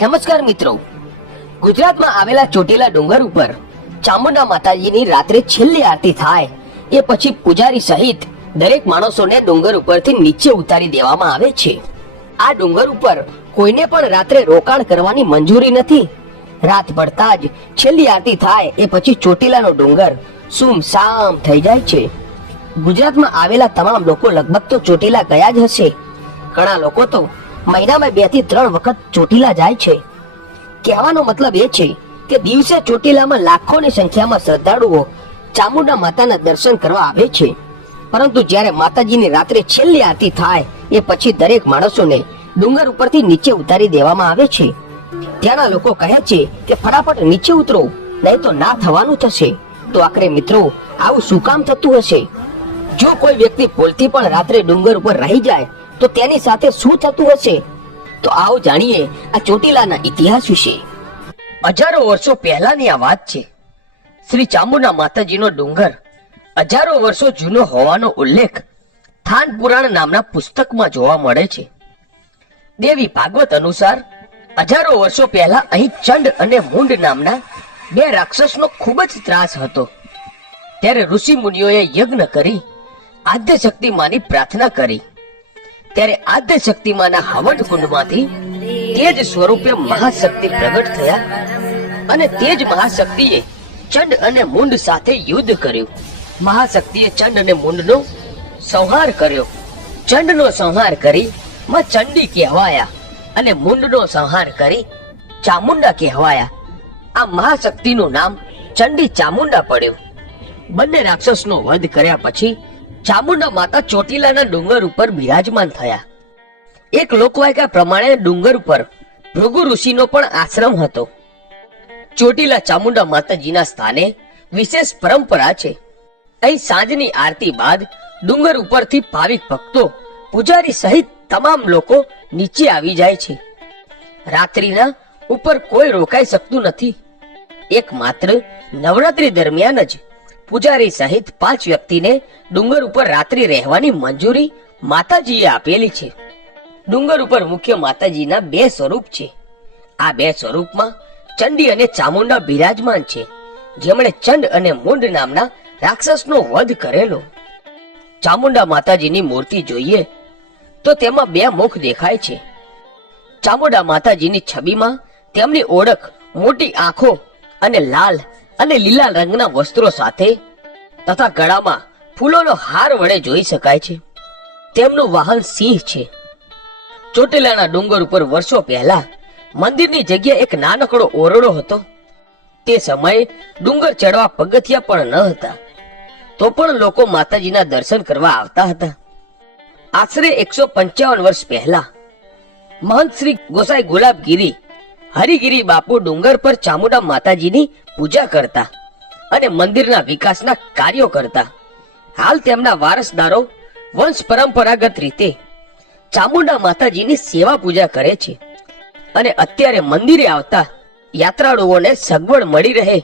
નમસ્કાર મિત્રો, ગુજરાતમાં આવેલા ચોટીલા ડુંગર ઉપર ચામુંડા માતાજીની રાત્રે છેલ્લી આરતી થાય એ પછી પૂજારી સહિત દરેક માણસોને ડુંગર ઉપરથી નીચે ઉતારી દેવામાં આવે છે. આ ડુંગર ઉપર કોઈને પણ રાત્રે રોકાણ કરવાની મંજૂરી નથી. રાત પડતા જ છેલ્લી આરતી થાય એ પછી ચોટીલાનો ડુંગર સુમસામ થઈ જાય છે. ગુજરાતમાં આવેલા તમામ લોકો લગભગ તો ચોટીલા ગયા જ હશે. ઘણા લોકો તો મહિનામાં 2 થી 3 વખત ચોટીલા જાય છે. કહેવાનો મતલબ એ છે કે દિવસે ચોટીલામાં લાખોની સંખ્યામાં શ્રદ્ધાળુઓ ચામુંડા માતાના દર્શન કરવા આવે છે. પરંતુ જ્યારે માતાજીની રાત્રે છેલ્લી આરતી થાય એ પછી દરેક માણસોને ડુંગર ઉપરથી નીચે ઉતારી દેવામાં આવે છે. ત્યાંના લોકો કહે છે કે ફટાફટ નીચે ઉતરો, નહીં તો ના થવાનું થશે. તો આખરે મિત્રો આવું શું કામ થતું હશે? જો કોઈ વ્યક્તિ ભૂલથી પણ રાત્રે ડુંગર ઉપર રહી જાય તો તેની સાથે શું થતું હશે? તો આવો જાણીએ આ ચોટીલાના ઇતિહાસ વિશે. હજારો વર્ષો પહેલાની આ વાત છે. શ્રી ચામુંડા માતાજીનો ડુંગર હજારો વર્ષો જૂનો હોવાનો ઉલ્લેખ થાન પુરાણ નામના પુસ્તકમાં જોવા મળે છે. દેવી ભાગવત અનુસાર હજારો વર્ષો પહેલા અહીં ચંડ અને મુંડ નામના 2 રાક્ષસનો ખૂબ જ ત્રાસ હતો. ત્યારે ઋષિ મુનિઓએ યજ્ઞ કરી આદ્ય શક્તિમાની પ્રાર્થના કરી. ત્યારે આદ્ય શક્તિમાના હવન કુંડમાંથી તેજ સ્વરૂપે મહાશક્તિ પ્રગટ થયા અને તેજ મહાશક્તિએ ચંડ અને મુંડ સાથે યુદ્ધ કર્યું. મહાશક્તિએ ચંડ અને મુંડનો સંહાર કર્યો. ચંડનો સંહાર કરી માં ચંડી કહેવાયા અને મુંડનો સંહાર કરી ચામુંડા કહેવાયા. આ મહાશક્તિનું નામ ચંડી ચામુંડા પડ્યું. બંને રાક્ષસનો વધ કર્યા પછી ચામુંડા માતા ચોટીલાના ડુંગર ઉપર બિરાજમાન થયા. એક લોકવાયકા પ્રમાણે ડુંગર ઉપર ભૃગુ ઋષિનો પણ આશ્રમ હતો. ચોટીલા ચામુંડા માતાજીના સ્થાને વિશેષ પરંપરા છે. અહીં સાંજની આરતી બાદ ડુંગર ઉપરથી ભાવિક ભક્તો, પૂજારી સહિત તમામ લોકો નીચે આવી જાય છે. રાત્રિના ઉપર કોઈ રોકાઈ શકતું નથી. એકમાત્ર નવરાત્રી દરમિયાન જ પૂજારી સહિત 5 વ્યક્તિને ડુંગર ઉપર રાત્રિ રહેવાની મંજૂરી માતાજીએ આપેલી છે. ડુંગર ઉપર મુખ્ય માતાજીના 2 સ્વરૂપ છે. આ 2 સ્વરૂપમાં ચંડી અને ચામુંડા બિરાજમાન છે, જેમણે ચંડ અને મુંડ નામના રાક્ષસનો વધ કરેલો. ચામુંડા માતાજીની મૂર્તિ જોઈએ તો તેમાં 2 મુખ દેખાય છે. ચામુંડા માતાજીની છબીમાં તેમની ઓળખ મોટી આંખો અને લાલ અને લીલા રંગના વસ્ત્રો સાથે તથા ગળામાં ફૂલોનો હાર વડે જોઈ શકાય છે. તેમનું વાહન સિંહ છે. ચોટીલાના ડુંગર ઉપર વર્ષો પહેલા મંદિરની જગ્યાએ એક નાનકડો ઓરડો હતો. તે સમયે ડુંગર ચડવા પગથિયા પણ ન હતા, તો પણ લોકો માતાજીના દર્શન કરવા આવતા હતા. આશરે 155 વર્ષ પહેલા મહંત શ્રી ગોસાઈ ગુલાબગીરી હરિગીરી બાપુ ડુંગર પર ચામુંડા માતાજીની પૂજા કરતા અને મંદિરના વિકાસના કાર્યો કરતા. હાલ તેમના વારસદારો વંશ પરંપરાગત રીતે ચામુંડા માતાજીની સેવા પૂજા કરે છે અને અત્યારે મંદિરે આવતા યાત્રાળુઓને સગવડ મળી રહે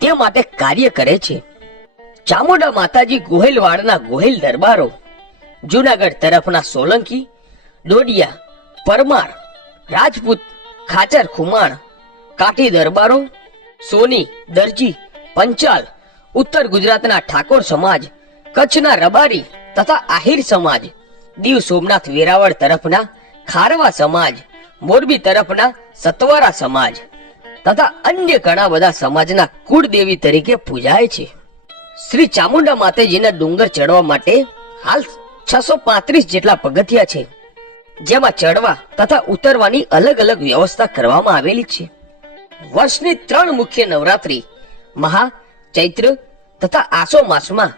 તે માટે કાર્ય કરે છે. ચામુંડા માતાજી ગોહિલવાડના ગોહિલ દરબારો, જૂનાગઢ તરફના સોલંકી, ડોડિયા, પરમાર, રાજપૂત, ખાચર ખુમાણ, કાઠી દરબારો, સોની, દરજી, પંચાલ, ઉત્તર ગુજરાતના ઠાકોર સમાજ, કચ્છના રબારી તથા આહિર સમાજ, દીવ સોમનાથ વેરાવળ તરફના ખારવા સમાજ, મોરબી તરફના સતવારા સમાજ તથા અન્ય ઘણા બધા સમાજના કુળદેવી તરીકે પૂજાય છે. શ્રી ચામુંડા માતાજીના ડુંગર ચડવા માટે હાલ 635 જેટલા પગથિયા છે, જેમાં ચડવા તથા ઉતરવાની અલગ અલગ વ્યવસ્થા કરવામાં આવેલી છે. વર્ષની 3 મુખ્ય નવરાત્રી મહા, ચૈત્ર તથા આસો માસમાં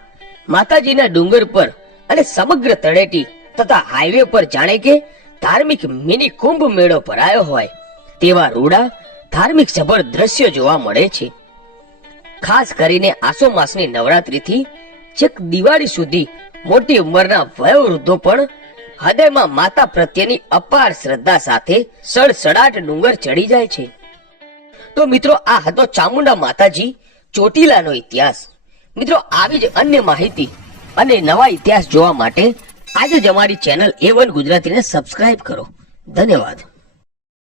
માતાજીના ડુંગર પર અને સમગ્ર તળેટી તથા હાઈવે પર જાણે કે ધાર્મિક મિની કુંભ મેળો ભરાયો હોય તેવા રૂડા ધાર્મિક સભર દ્રશ્યો જોવા મળે છે. ખાસ કરીને આસો માસની નવરાત્રીથી છેક દિવાળી સુધી મોટી ઉંમરના વયોવૃદ્ધો પણ હૃદયમાં માતા પ્રત્યેની અપાર શ્રદ્ધા સાથે સડસડાટ ડુંગર ચડી જાય છે. તો મિત્રો, આ હતો ચામુંડા માતાજી ચોટીલાનો ઇતિહાસ. મિત્રો, આવી જ અન્ય માહિતી અને નવા ઇતિહાસ જોવા માટે આજે જ અમારી ચેનલ A1 ગુજરાતીને સબસ્ક્રાઇબ કરો. ધન્યવાદ.